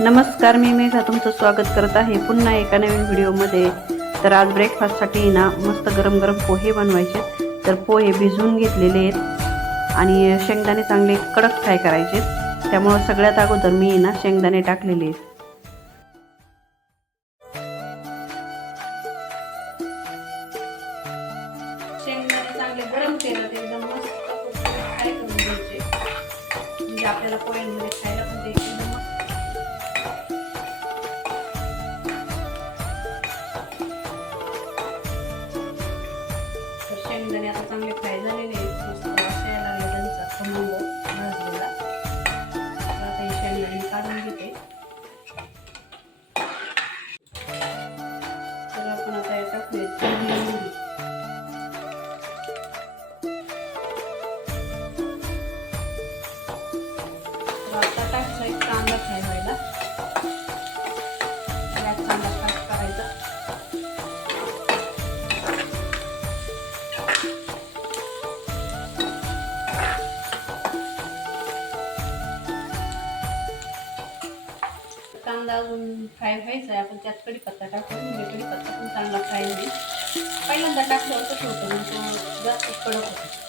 नमस्कार मी मेघा तुमचं स्वागत करत आहे पुन्हा एका नवीन व्हिडिओमध्ये. तर आज ब्रेकफास्टसाठी ना मस्त गरम गरम पोहे बनवायचे. तर पोहे भिजवून घेतलेले आहेत आणि शेंगदाणे चांगले कडक फ्राय करायचे. त्यामुळं सगळ्यात अगोदर मी ना शेंगदाणे टाकलेले आहेत. शेंगदाणे चांगले गरम तेलात एकदम मस्त फ्राय करून घ्यायचे. म्हणजे आपल्याला पोह्यांमध्ये खायला पण ते एकदम मस्त शेंगदाणे चांगले फ्राय झालेले आहेत. मस्त वास यायला लागला त्यांचा खमंग भाजलेला. आता शेंगदाणे काढून घेते. तर आपण आता हे टाकूया. आता कांदा फ्राय कांदा फ्राय व्हायचा आहे आपण त्यात कढीपत्ता टाकून म्हणजे कढीपत्ता पण चांगला फ्राय होईल. पहिल्यांदा टाकलं कसं ठेवतो मग तो जास्त कडक होतो.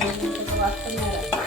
आणि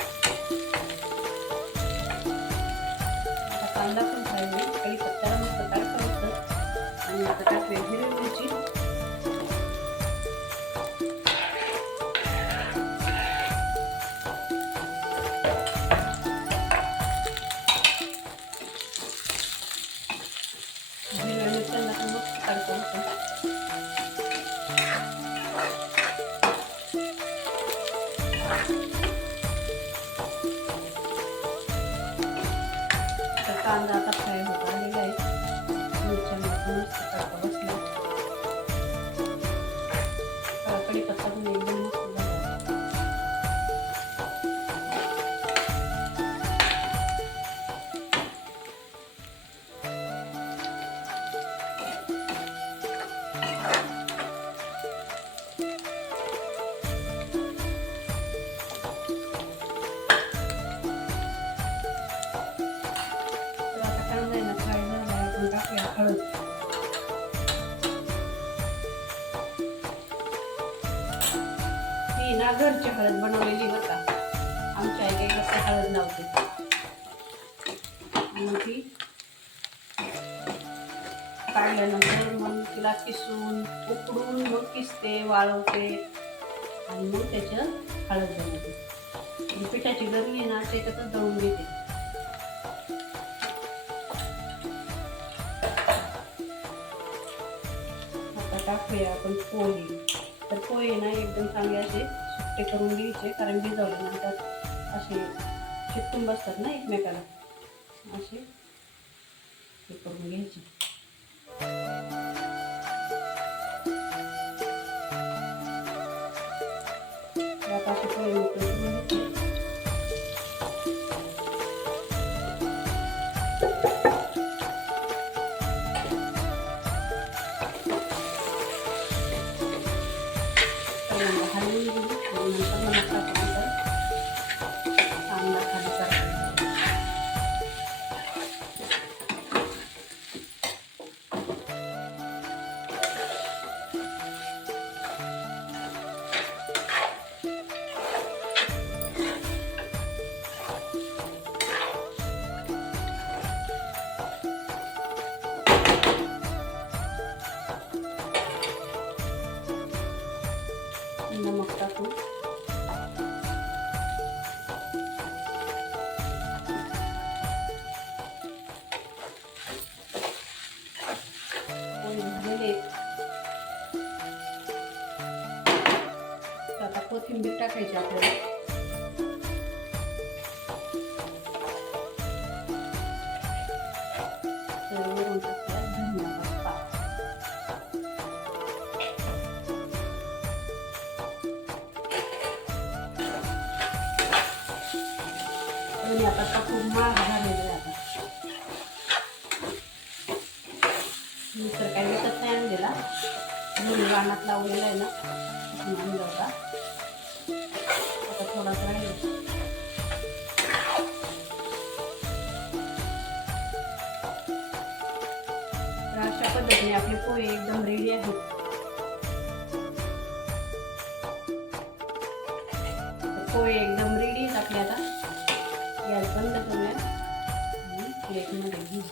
ना घरची हळद बनवलेली होता आमच्या आई कसं हळद लावते. मग ती काढल्यानंतर मग तिला किसून उकडून मग किसते वाळवते. आणि मग त्याच्यात हळद बनवते. पिठाची गरमी आहे ना त्याच्यातच दळून घेते. आता टाकूया आपण पोहे. तर पोहे ना एकदम चांगले असे सुट्टे करून घ्यायचे कारण भिजवल्यानंतर असे चिकटून बसतात ना एकमेकाला. असे हे करून घ्यायचे. तर आता नमक टाकू. आता कोथिंबीर टाकायची आपल्याला. तर धनिया आता खूप महाग झालेला आहे आता मी तर काही विकत नाही आणलेला. घरी रानात लावलेला आहे ना. आणला होता आता थोडासा राहिला. तर अशा पद्धतीने आपले पोहे एकदम रेडी आहेत. पोहे एकदम रेडी आहेत आपले आता. गॅस बंद करूया आणि प्लेटमध्ये